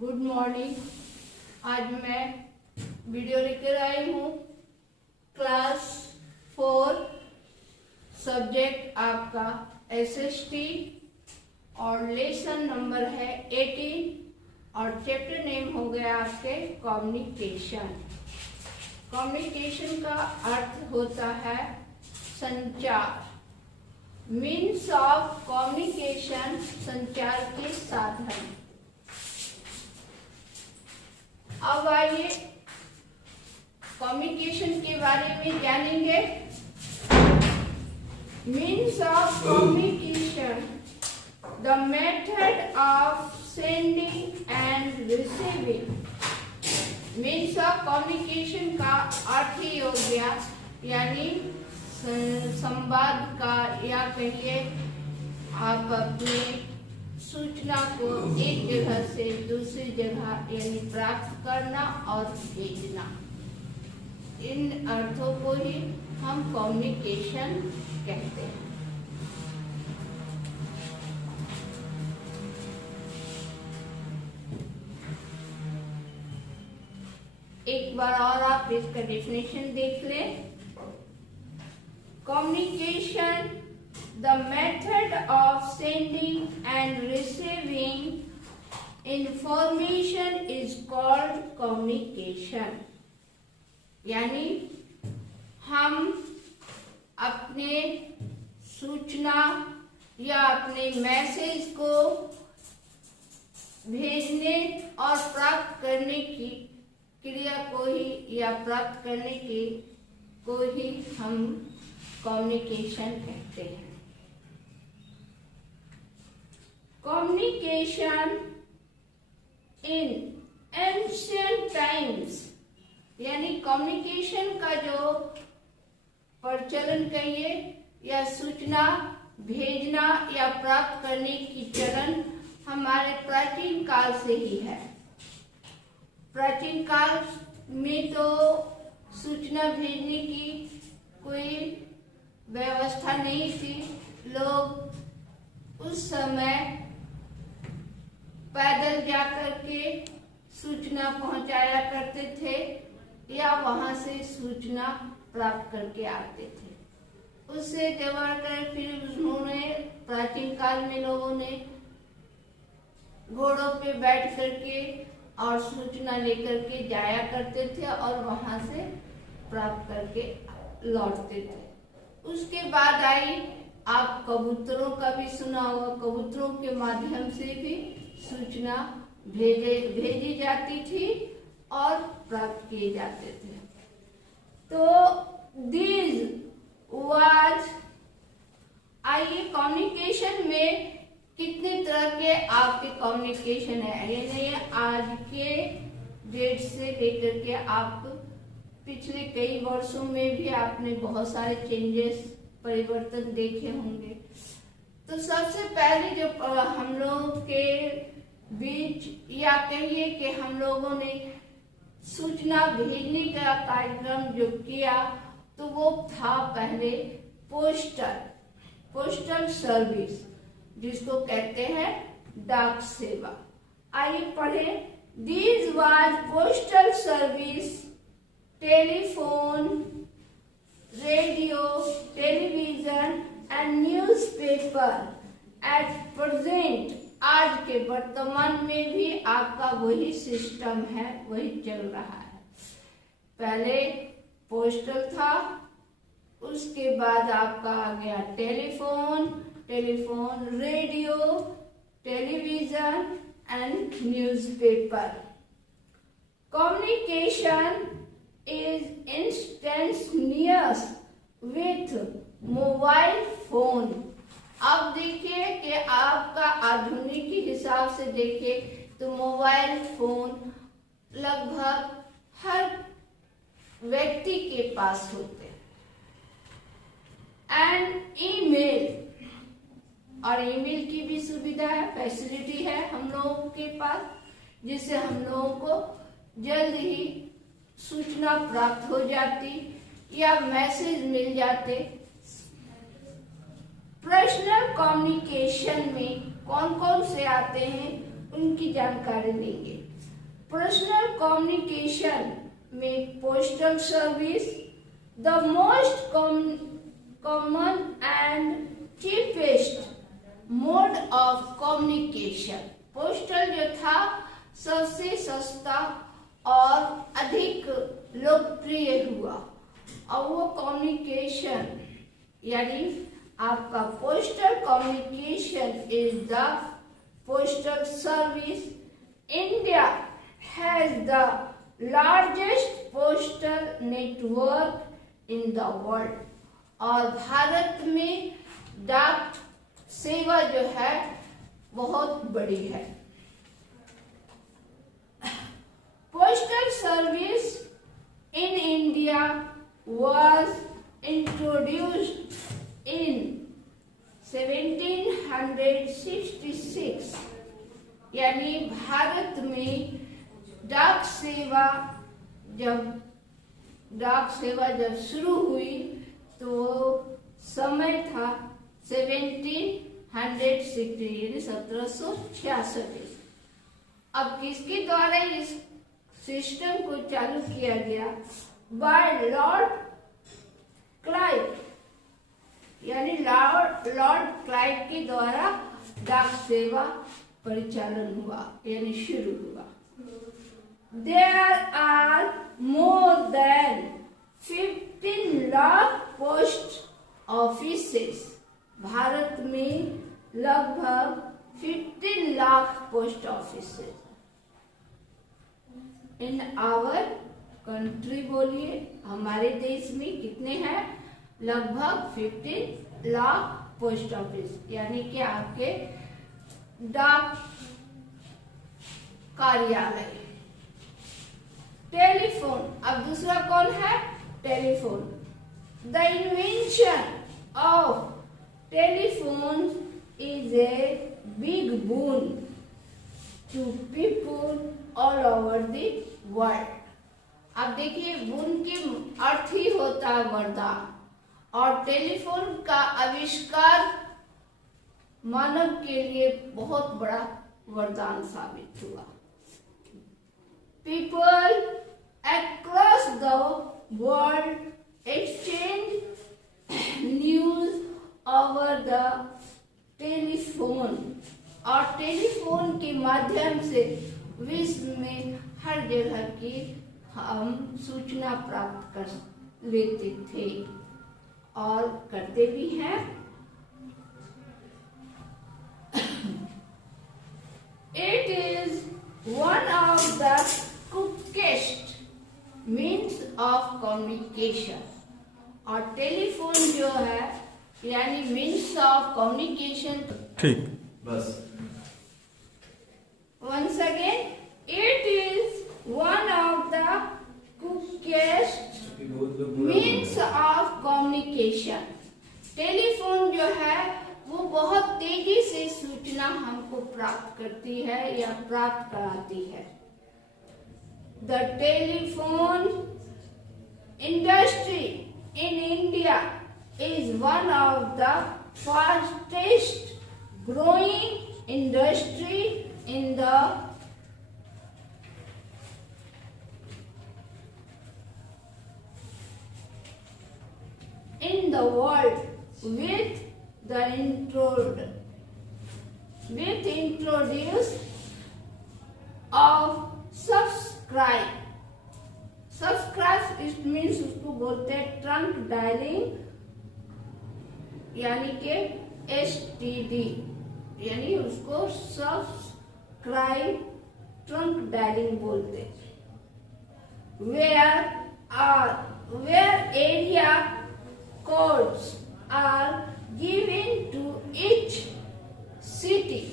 Good morning. आज मैं video लेकर आई हूँ क्लास 4 सब्जेक्ट आपका एसएसटी और लेसन नंबर है 18 और चैप्टर नेम हो गया आपके कम्युनिकेशन। कम्युनिकेशन का अर्थ होता है संचार। मीन्स ऑफ कम्युनिकेशन संचार के साधन। अब आइए कम्युनिकेशन के बारे में जानेंगे। Means of communication, the method of sending end receiving. Means of communication का अर्थ ही हो गया यानी संवाद का, या कहिए आप अपने सूचना को एक जगह से दूसरी जगह यानी प्राप्त करना और भेजना। इन अर्थों को ही हम कम्युनिकेशन कहते हैं। एक बार और आप इसका डेफिनेशन देख लें। Communication, the method of sending and receiving information is called communication। यानी हम अपने सूचना या अपने मैसेज को भेजने और प्राप्त करने की क्रिया को ही या प्राप्त करने की को ही हम कम्युनिकेशन कहते हैं। कम्युनिकेशन इन एंशिएंट टाइम्स, यानी कम्युनिकेशन का जो प्रचलन कहिए या सूचना भेजना या प्राप्त करने की चलन हमारे प्राचीन काल से ही है। प्राचीन काल में तो सूचना भेजने की कोई व्यवस्था नहीं थी। लोग उस समय पैदल जाकर के सूचना पहुंचाया करते थे या वहां से सूचना प्राप्त करके आते थे। उससे देवर कर फिर उन्होंने प्राचीन काल में लोगों ने घोड़ों पे बैठ करके और सूचना लेकर के जाया करते थे और वहां से प्राप्त करके लौटते थे। उसके बाद आई आप कबूतरों का भी सुना होगा। कबूतरों के माध्यम से भी सूचना भेजी जाती थी और प्राप्त किए जाते थे। तो दिस वाज, आइए कम्युनिकेशन में कितने तरह के आपके कम्युनिकेशन है। यानी आज के डेट से लेकर के आप पिछले कई वर्षों में भी आपने बहुत सारे चेंजेस, परिवर्तन देखे होंगे। तो सबसे पहले जो हम लोगों के बीच या कहिए कि हम लोगों ने सूचना भेजने का कार्यक्रम जो किया तो वो था पहले पोस्टल सर्विस, जिसको कहते हैं डाक सेवा। आइए पढ़ें। This was postal service, telephone, radio, television and newspaper at present. आज के वर्तमान में भी आपका वही सिस्टम है, वही चल रहा है। पहले पोस्टल था, उसके बाद आपका आ गया telephone, radio, television and newspaper. Communication is instantaneous with mobile phone. अब देखिए कि आपका आधुनिक के हिसाब से देखिए तो मोबाइल फोन लगभग हर व्यक्ति के पास होते हैं। एंड ईमेल, और ईमेल की भी सुविधा है, फैसिलिटी है हम लोगों के पास, जिससे हम लोगों को जल्द ही सूचना प्राप्त हो जाती या मैसेज मिल जाते। पर्सनल कम्युनिकेशन में कौन कौन से आते हैं उनकी जानकारी लेंगे। पर्सनल कम्युनिकेशन में postal service the most common and cheapest mode of communication. Postal जो था सबसे सस्ता और अधिक लोकप्रिय हुआ, और वो कम्युनिकेशन यानी आपका postal communication is the postal service. India has the largest postal network in the world, और भारत में डाक सेवा जो है बहुत बड़ी है। Postal service in India was introduced in 1766, यानी भारत में डाक सेवा जब शुरू हुई तो समय था 1760 यानी 1766। अब किसके द्वारा इस सिस्टम को चालू किया गया? बाय लॉर्ड क्लाइव, यानी लॉर्ड क्लाइव के द्वारा डाक सेवा परिचालन हुआ यानी शुरू हुआ। There are more than 15 lakh post offices. Bharat में लगभग 15 lakh post offices. In our country, बोलिए हमारे देश में कितने हैं? लगभग 15 लाख पोस्ट ऑफिस, यानी कि आपके डाक कार्यालय। टेलीफोन, अब दूसरा कौन है? Telephone. The invention of telephone is a big boon to people all over the world. अब देखिए, बून के अर्थ ही होता है वरदान, और टेलीफोन का आविष्कार मानव के लिए बहुत बड़ा वरदान साबित हुआ। People across the world exchange news over the telephone, और टेलीफोन के माध्यम से विश्व में हर जगह की हम सूचना प्राप्त कर लेते थे और करते भी हैं। It is one of the quickest means of communication, और टेलीफोन जो है यानी मीन्स ऑफ कम्युनिकेशन। ठीक, बस। Once again, it is one of the quickest means of communication। Telephone जो है वो बहुत तेजी से सूचना हमको प्राप्त करती है या प्राप्त कराती है। The telephone industry in India is one of the fastest growing industry in the world, with introduce of subscribe it means उसको बोलते हैं ट्रंक डायलिंग, यानी कि STD, यानी उसको सब्सक्राइब ट्रंक डायलिंग बोलते हैं। where area codes are given to each city,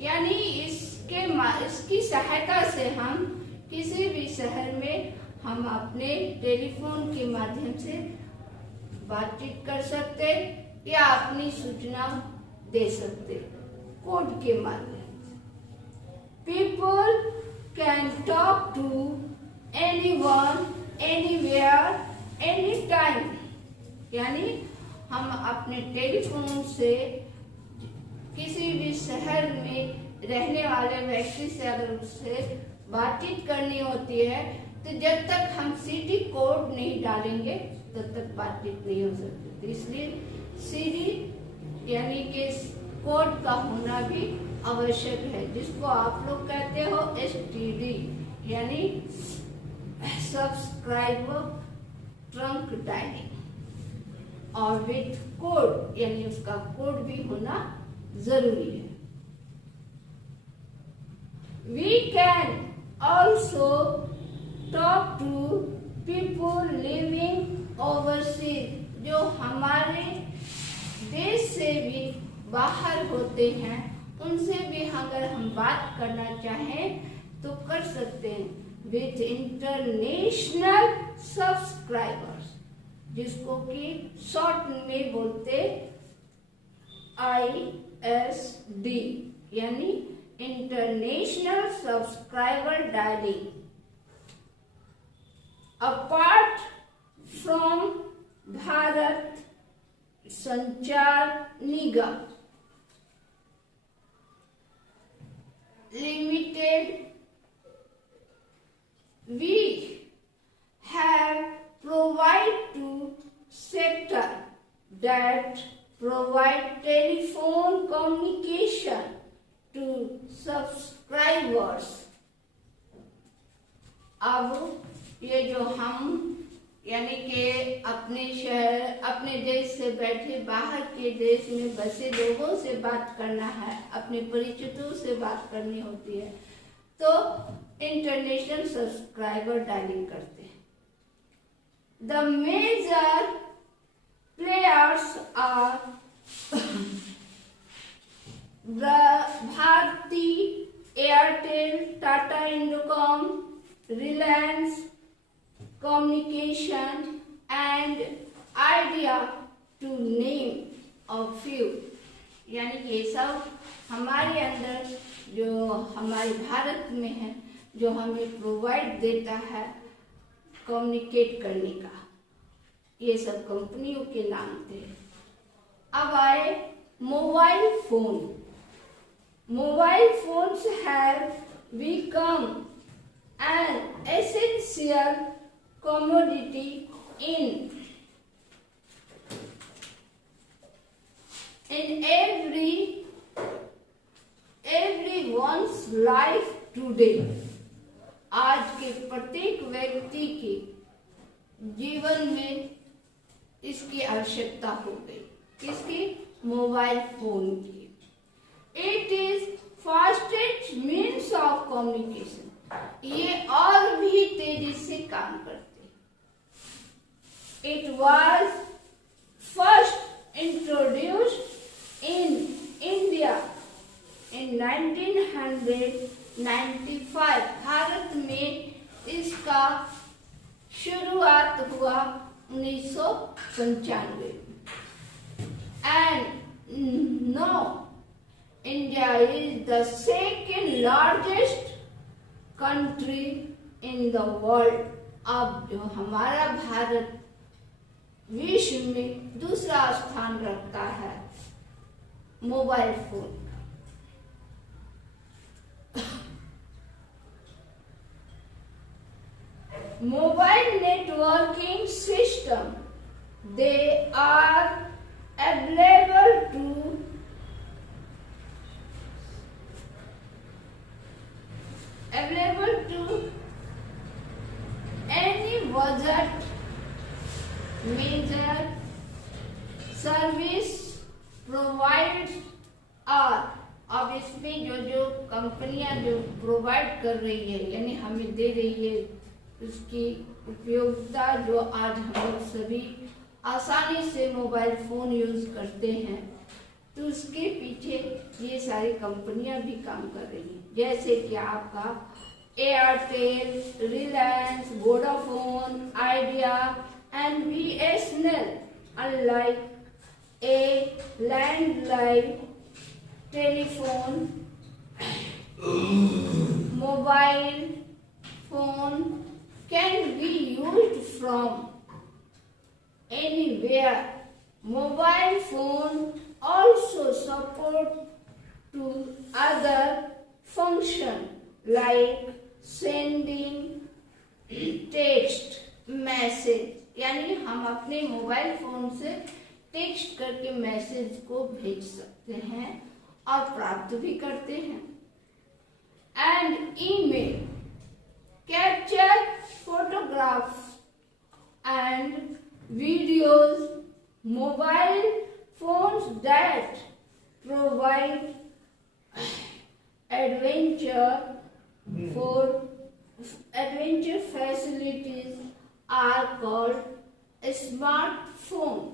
यानी इसकी सहायता से हम किसी भी शहर में हम अपने टेलीफोन के माध्यम से बातचीत कर सकते या अपनी सूचना दे सकते कोड के माध्यम से। People can talk to anyone, anywhere, anytime, यानी हम अपने टेलीफोन से किसी भी शहर में रहने वाले व्यक्ति से अगर उससे बातचीत करनी होती है तो जब तक हम सीडी कोड नहीं डालेंगे तब तक बातचीत नहीं हो सकती। तो इसलिए सीडी यानी कि कोड का होना भी आवश्यक है, जिसको आप लोग कहते हो एसटीडी यानी सब्सक्राइबर ट्रंक डायलिंग, और विथ कोड यानी उसका कोड भी होना जरूरी है। We can also talk to people living overseas, जो हमारे देश से भी बाहर होते हैं, उनसे भी अगर हम बात करना चाहें तो कर सकते हैं विथ इंटरनेशनल सब्सक्राइबर्स, जिसको कि शॉर्ट में बोलते ISD यानी international subscriber dialing. Apart from Bharat Sanchar Nigam limited, we have provide to sector that provide telephone communication to subscribers। अब ये जो हम यानी कि अपने शहर अपने देश से बैठे बाहर के देश में बसे लोगों से बात करना है, अपने परिचितों से बात करनी होती है तो इंटरनेशनल सब्सक्राइबर डायलिंग करते हैं। The major players are Bharti Airtel, Tata Indicom, Reliance communication and Idea to name a few. यानी कि ये सब हमारे अंदर जो हमारे भारत में है, जो हमें प्रोवाइड देता है कम्युनिकेट करने का, ये सब कंपनियों के नाम थे। अब आए mobile phone. Mobile phones have become an essential commodity in everyone's life today। आज के प्रत्येक व्यक्ति के जीवन में इसकी आवश्यकता हो गई। किसकी? मोबाइल फोन की। It is fastest means of communication, ये और भी तेजी से काम करते। It was first introduced in India in 1995। Bharat में इसका शुरुआत हुआ 1995। And now India is the second largest country in the world। अब जो हमारा भारत विश्व में दूसरा स्थान रखता है मोबाइल फोन का। Mobile networking system, they are available to any budget major service provide are. अब इसमें जो जो कंपनियां जो प्रोवाइड कर रही है यानी हमें दे रही है, उसकी उपयोगिता जो आज हम लोग सभी आसानी से मोबाइल फोन यूज करते हैं, तो उसके पीछे ये सारी कंपनियां भी काम कर रही हैं। जैसे कि आपका Airtel, Reliance, Vodafone, idea and BSNL। Unlike a landline telephone, mobile phone can be used from anywhere। Mobile phone also support to other like sending text message, यानी हम अपने मोबाइल फोन से टेक्स्ट करके मैसेज को भेज सकते हैं और प्राप्त भी करते हैं। And email capture photographs and videos, mobile phones that provide adventure facilities are called smartphone।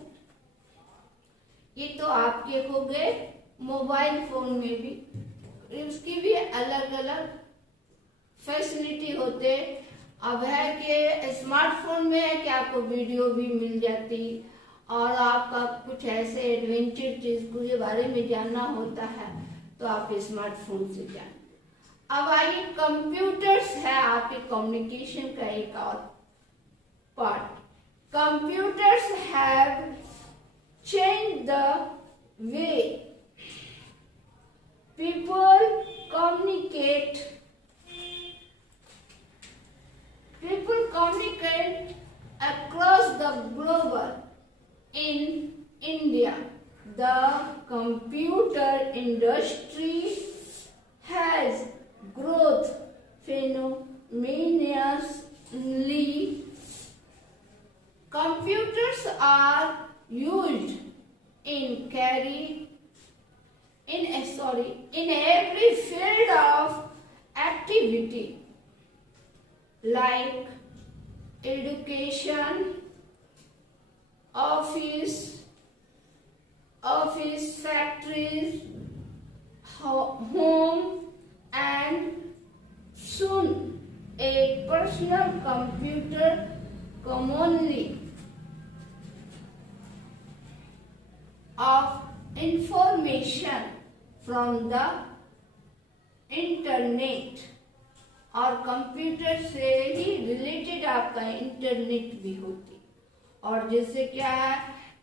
ये तो आपके हो गए मोबाइल फोन में भी, उसकी भी अलग अलग फैसिलिटी होते। अब है कि स्मार्टफोन में है कि आपको वीडियो भी मिल जाती और आपका कुछ ऐसे एडवेंचर चीज के बारे में जानना होता है तो आप स्मार्टफोन से जान। अब आइए कंप्यूटर्स है आपके कम्युनिकेशन का एक और part. Computers have change the way people communicate across the globe। In India, the computer industry has growth phenomenally। Computers are used in every field of activity like education, office, factories, home, and soon a personal computer commonly of information from the internet. और computer से ही related आपका internet भी होती। और जैसे क्या है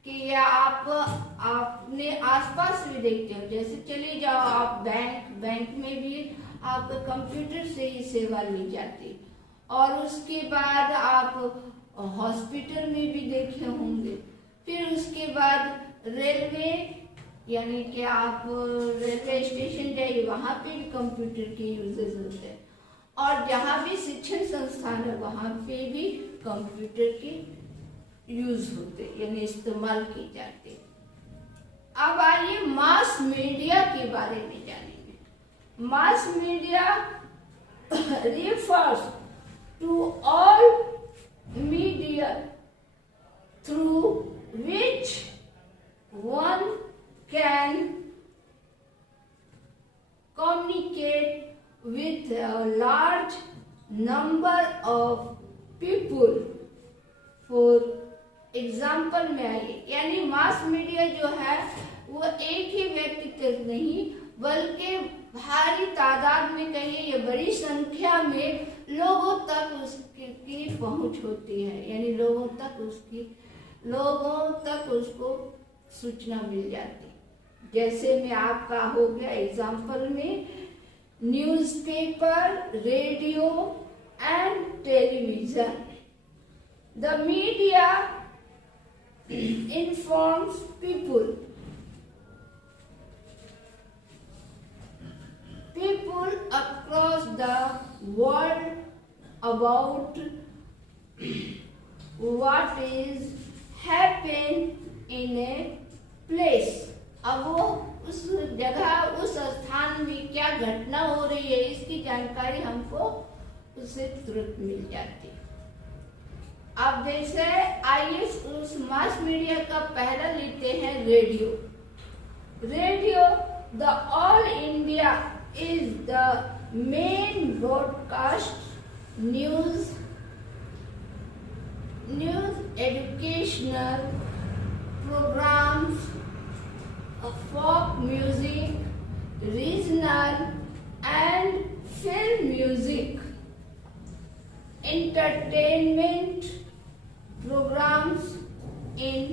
कि आप अपने आसपास भी देखते हो, जैसे चले जाओ आप बैंक में भी आपका कंप्यूटर से ही सेवा ली जाती। और उसके बाद आप हॉस्पिटल में भी देखे होंगे। फिर उसके बाद रेलवे, यानी कि आप रेलवे स्टेशन जाइए वहां पे भी कंप्यूटर के यूजेस होते हैं। और जहाँ भी शिक्षण संस्थान है वहां पे भी कंप्यूटर के यूज होते यानी इस्तेमाल की जाते। अब आइए मास मीडिया के बारे में जानेंगे। Mass media refers to all media through which one can communicate with a large number of people। For example में आइए, यानी मास मीडिया जो है वो एक ही व्यक्ति तक नहीं बल्कि भारी तादाद में कहिए या बड़ी संख्या में लोगों तक उसकी पहुंच होती है, यानी लोगों तक उसको सूचना मिल जाती। जैसे में आपका हो गया एग्जाम्पल में newspaper, radio and television. The media informs people across the world about what is happening in a place। अब वो उस जगह उस स्थान में क्या घटना हो रही है इसकी जानकारी हमको उससे तुरंत मिल जाती है। अब जैसे आइए उस मास मीडिया का पहला लेते हैं radio. Radio the all India is the main broadcast news, educational programmes, folk music, regional and film music, entertainment programs in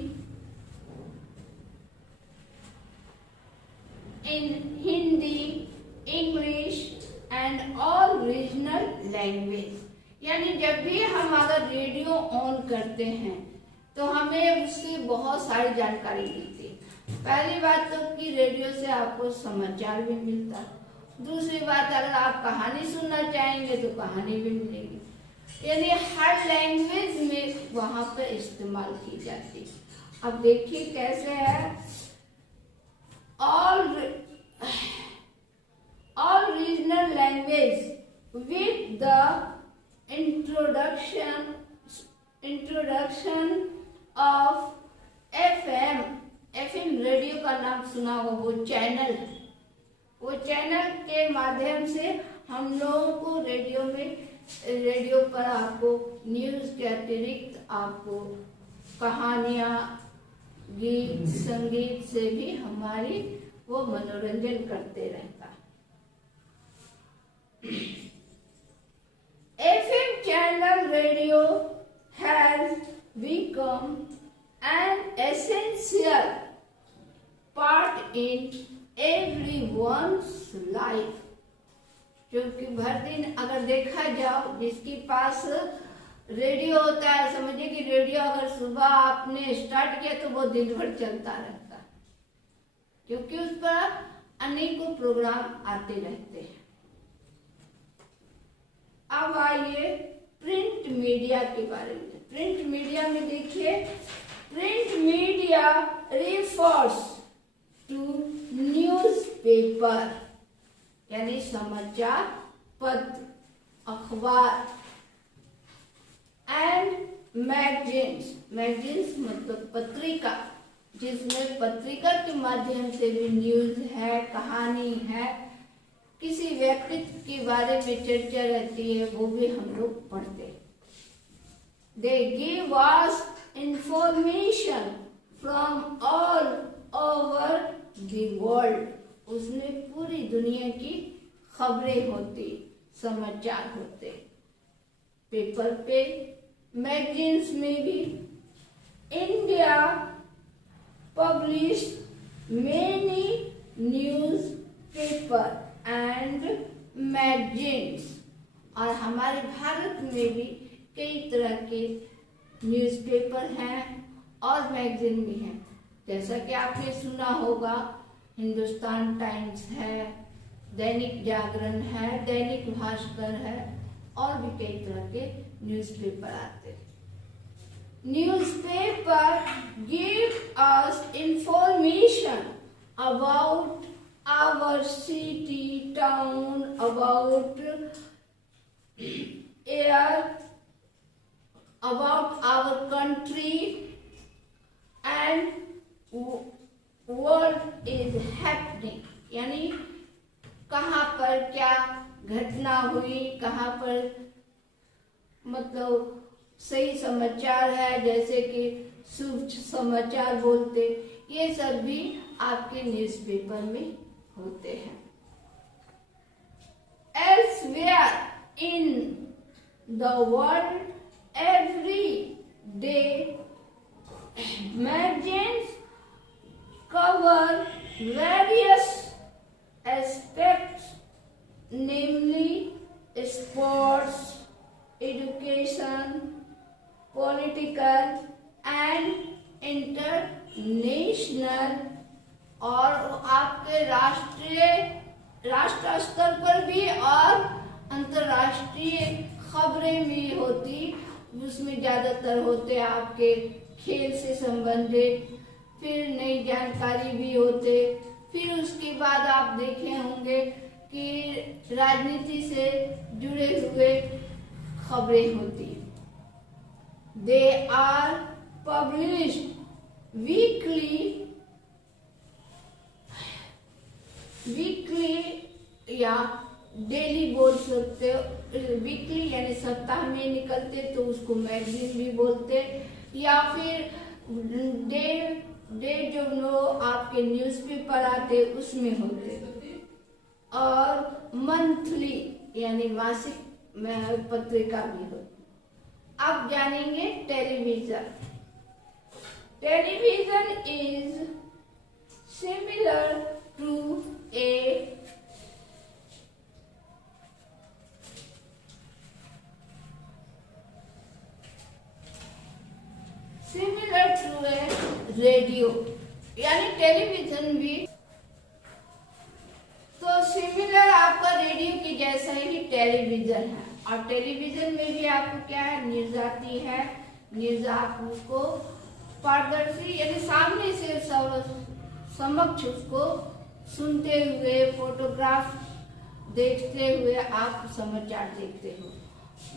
Hindi, English and all regional language, यानी जब भी हम अगर रेडियो ऑन करते हैं तो हमें उससे बहुत सारी जानकारी मिलती है। पहली बात तो कि रेडियो से आपको समाचार भी मिलता है, दूसरी बात अगर आप कहानी सुनना चाहेंगे तो कहानी भी मिलेगी, यानी हर लैंग्वेज में वहां पर इस्तेमाल की जाती है। अब देखिए कैसे है, all regional language with the introduction of FM radio का नाम सुना हो, वो चैनल के माध्यम से हम लोगों को रेडियो पर आपको न्यूज के अतिरिक्त आपको कहानियां, गीत, संगीत से भी हमारी वो मनोरंजन करते रहता। FM channel radio has become an essential part in everyone's life, क्योंकि भर दिन अगर देखा जाओ जिसके पास रेडियो होता है, समझिए कि रेडियो अगर सुबह आपने स्टार्ट किया तो वो दिन भर चलता रहता है, क्योंकि उस पर अनेकों प्रोग्राम आते रहते हैं। अब आइए प्रिंट मीडिया के बारे में। प्रिंट मीडिया में देखिए, print media refers to newspaper, यानी समाचार पत्र, अखबार, एंड मैगजीन्स मतलब पत्रिका, जिसमें पत्रिका के माध्यम से भी न्यूज है, कहानी है, किसी व्यक्तित्व के बारे में चर्चा रहती है, वो भी हम लोग पढ़ते हैं। They give us information from all over the world, उसमें पूरी दुनिया की खबरें होती, समाचार होते पेपर पे, मैगजीन्स में भी। India publish many news paper and magazines, और हमारे भारत में भी कई तरह के न्यूज़पेपर हैं और मैगजीन भी हैं, जैसा कि आपने सुना होगा हिंदुस्तान टाइम्स है, दैनिक जागरण है, दैनिक भास्कर है, और भी कई तरह के न्यूज़पेपर आते हैं। Newspaper give us information about our city, town, about air, about our country, and what is happening, यानी कहाँ पर क्या घटना हुई, कहाँ पर मतलब सही समाचार है, जैसे कि शुभ समाचार बोलते, ये सब भी आपके न्यूज़पेपर में होते हैं। Elsewhere in the world, every day magazines cover various aspects, namely sports, education, political and international, और आपके राष्ट्र स्तर पर भी और अंतर्राष्ट्रीय खबरें भी होती, उसमें ज्यादातर होते आपके खेल से संबंधित, फिर नई जानकारी भी होते, फिर उसके बाद आप देखे होंगे कि राजनीति से जुड़े हुए खबरें होती। दे आर पब्लिश्ड वीकली या डेली बोल सकते हो, वीकली यानी सप्ताह में निकलते तो उसको मैगजीन भी बोलते, या फिर डे जो नो आपके न्यूज़पेपर आते उसमें होते, और मंथली यानी मासिक पत्रिका भी होती। अब जानेंगे television. Television is similar to a through है रेडियो यानी टेलीविजन भी। तो सिमिलर आपका रेडियो के जैसा ही टेलीविजन है, और टेलीविजन में भी आपको क्या है, न्यूज आती है। न्यूज आप उसको पारदर्शी यानी सामने से समक्ष उसको सुनते हुए, फोटोग्राफ देखते हुए आप समाचार देखते हो,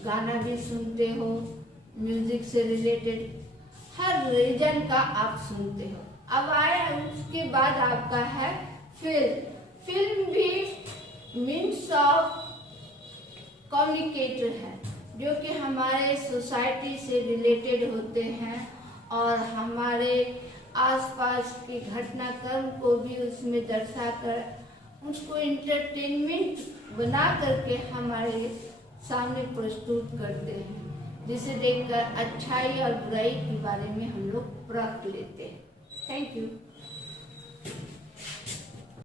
गाना भी सुनते हो, म्यूजिक से रिलेटेड हर रीजन का आप सुनते हो। अब आया उसके बाद आपका है फिल्म। फिल्म भी मीन्स ऑफ कम्युनिकेटर है, जो कि हमारे सोसाइटी से रिलेटेड होते हैं और हमारे आसपास के घटनाक्रम को भी उसमें दर्शाकर उसको इंटरटेनमेंट बना करके हमारे सामने प्रस्तुत करते हैं, जिसे देखकर अच्छाई और बुराई के बारे में हम लोग परख लेते हैं। Thank you.